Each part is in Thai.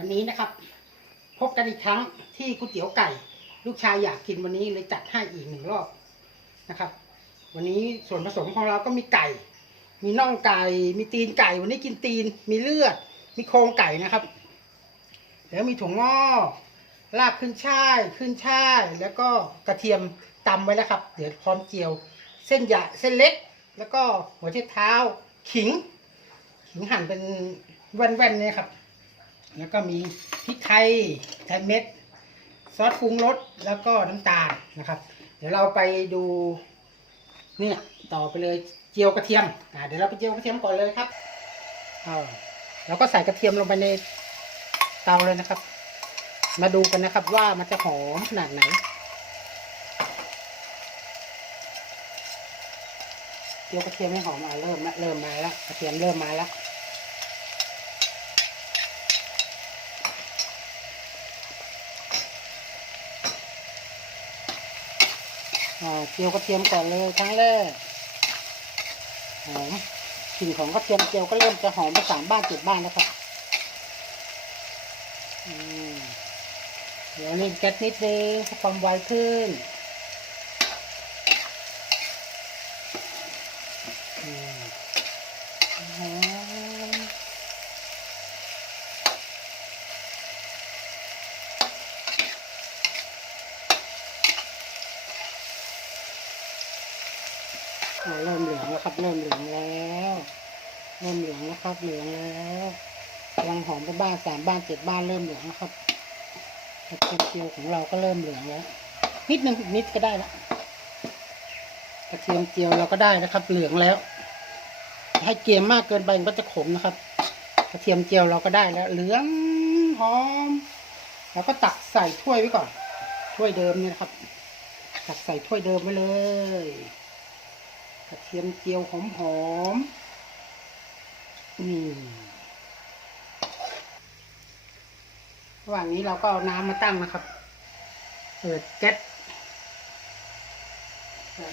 วันนี้นะครับ พบกันอีกครั้งที่ก๋วยเตี๋ยวไก่ ลูกชายอยากกินวันนี้เลยจัดให้อีกหนึ่งรอบนะครับ วันนี้ส่วนผสมของเราก็มีไก่ มีน่องไก่ มีตีนไก่ วันนี้กินตีน มีเลือด มีโครงไก่นะครับ แล้วมีถั่วงอกรากขึ้นช่ายขึ้นช่าย แล้วก็กระเทียมตำไว้แล้วครับ เดี๋ยวพร้อมเจียว เส้นใหญ่เส้นเล็ก แล้วก็หัวไชเท้า ขิง ขิงหั่นเป็นแว่นๆเนี่ยครับ แล้วก็มีพริกไทยไทยเม็ด ซอสปรุงรสแล้วก็น้ำตาลนะครับ เดี๋ยวเราไปดูเนี่ยต่อไปเลยเจียวกระเทียมอ่าเดี๋ยวเราไปเจียวกระเทียมก่อนเลยครับอ่าแล้วก็ใส่กระเทียมลงไปในเตาเลยนะครับ มาดูกันนะครับว่ามันจะหอมขนาดไหนเจียวกระเทียมไม่หอมอะเริ่มละเริ่มมาแล้วกระเทียมเริ่มมาแล้ว เจียวกระเทียมก่อนเลยครั้งแรกหอมกลิ่นของกระเทียมเจียวก็เริ่มจะหอมไปสามบ้านเจ็ดบ้านแล้วครับเดี๋ยวนี่แก๊สนิดนึงให้ความไวขึ้นอืมหอมอ่า เริ่มเหลืองแล้วครับ เริ่มเหลืองแล้วเริ่มเหลืองแล้วครับ เหลืองแล้วกำลังหอมไปบ้านสามบ้านเจ็ดบ้านเริ่มเหลืองแล้วครับกระเทียมเจียวของเราก็เริ่มเหลืองแล้วนิดนึงนิดก็ได้ละกระเทียมเจียวเราก็ได้นะครับ เหลืองแล้วให้เกรียมมากเกินไปมันก็จะขมนะครับ กระเทียมเจียวเราก็ได้แล้ว เหลืองหอมเราก็ตักใส่ถ้วยไว้ก่อน ถ้วยเดิมเนี่ยครับ ตักใส่ถ้วยเดิมไว้เลย กระเทียมเจียวหอมหอมนี่ระหว่างนี้เราก็เอาน้ำมาตั้งนะครับ เปิดแก๊ส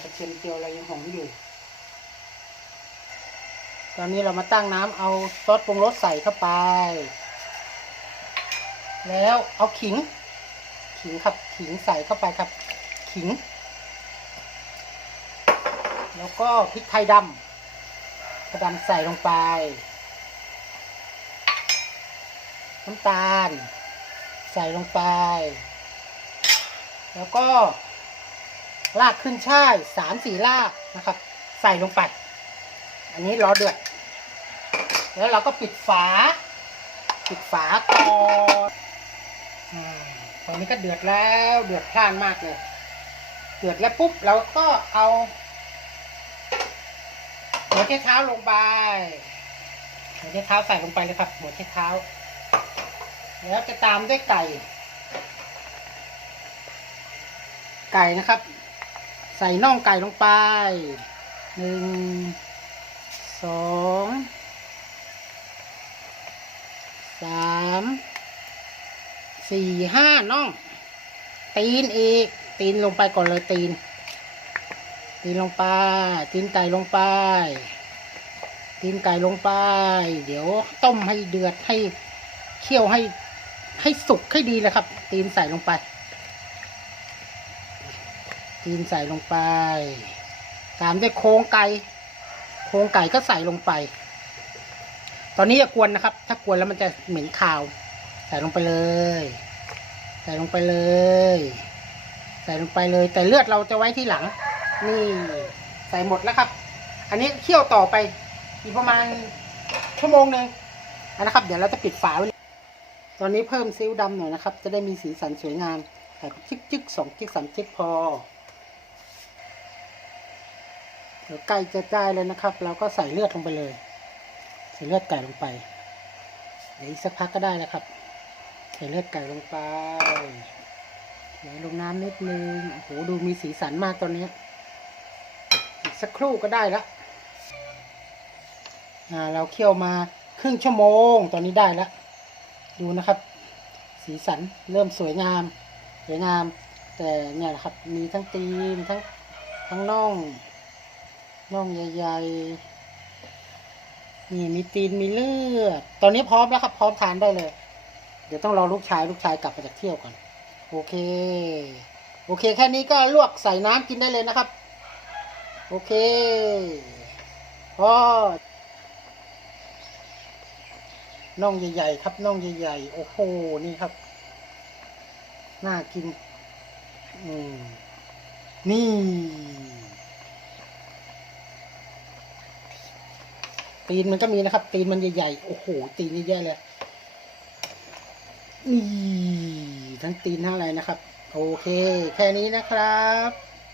กระเทียมเจียวเรยังหอมอยู่ ตอนนี้เรามาตั้งน้ำเอาซอสปรุงรสใส่เข้าไป แล้วเอาขิง ขิงครับ ขิงใส่เข้าไปครับ ขิง แล้วก็พริกไทยดำกระดำใส่ลงไป น้ำตาล ใส่ลงไป แล้วก็รากขึ้นช่ายสามสี่รากนะครับ ใส่ลงไป อันนี้รอเดือด แล้วเราก็ปิดฝา ปิดฝาก่อนอาตอนนี้ก็เดือดแล้ว เดือดพล่านมากเลย เดือดแล้วปุ๊บเราก็เอา วไชเท้าลงไปหัวไชเท้าใส่ลงไปเลยครับ หัวไชเท้า แล้วจะตามด้วยไก่ ไก่นะครับ ใส่น่องไก่ลงไปหนึ่งสองสามสี่ห้าน่อง ตีนอีก ตีนลงไปก่อนเลยตีน ตีนลงไป ตีนไก่ลงไป ตีนไก่ลงไป เดี๋ยวต้มให้เดือดให้เคี่ยวให้ให้สุกให้ดีเลยครับ ตีนใส่ลงไป ตีนใส่ลงไป ตามด้วยโครงไก่โครงไก่ก็ใส่ลงไป ตอนนี้อย่ากวนนะครับ ถ้ากวนแล้วมันจะเหม็นคาว ใส่ลงไปเลย ใส่ลงไปเลย ใส่ลงไปเลย แต่เลือดเราจะไว้ที่หลัง นี่ใส่หมดแล้วครับ อันนี้เคี่ยวต่อไป อีกประมาณชั่วโมงหนึ่งนะครับ เดี๋ยวเราจะปิดฝาไว้ตอนนี้เพิ่มซีอิ๊วดำหน่อยนะครับ จะได้มีสีสันสวยงามใส่จิ๊กจิ๊กสองจิ๊กสามจิ๊กพอเดี๋ยวใกล้จะได้แล้วนะครับ เราก็ใส่เลือดลงไปเลย ใส่เลือดไก่ลงไป เดี๋ยวอีกสักพักก็ได้แล้วครับ ใส่เลือดไก่ลงไปเดี๋ยวลงน้ำนิดนึงโอ้โหดูมีสีสันมากตอนนี้ อีกสักครู่ก็ได้แล้ว อ่าเราเคี่ยวมาครึ่งชั่วโมง ตอนนี้ได้แล้ว ดูนะครับ สีสันเริ่มสวยงาม สวยงาม แต่เนี่ยนะครับมีทั้งตีนทั้งทั้งน่องน่องใหญ่ๆนี่มีตีนมีเลือด ตอนนี้พร้อมแล้วครับ พร้อมทานได้เลย เดี๋ยวดี๋ยวต้องรอลูกชายลูกชายกลับมาจากเที่ยวก่อนโอเค โอเคแค่นี้ก็ลวกใส่น้ำกินได้เลยนะครับ โอเคพอ น่องใหญ่ๆครับน่องใหญ่ๆโอ้โหนี่ครับ น่ากินอืมนี่ ตีนมันก็มีนะครับ ตีนมันใหญ่ๆโอ้โห ตีนเยอะแยะเลยนี่ทั้งตีนทั้งอะไรนะครับ โอเค แค่นี้นะครับ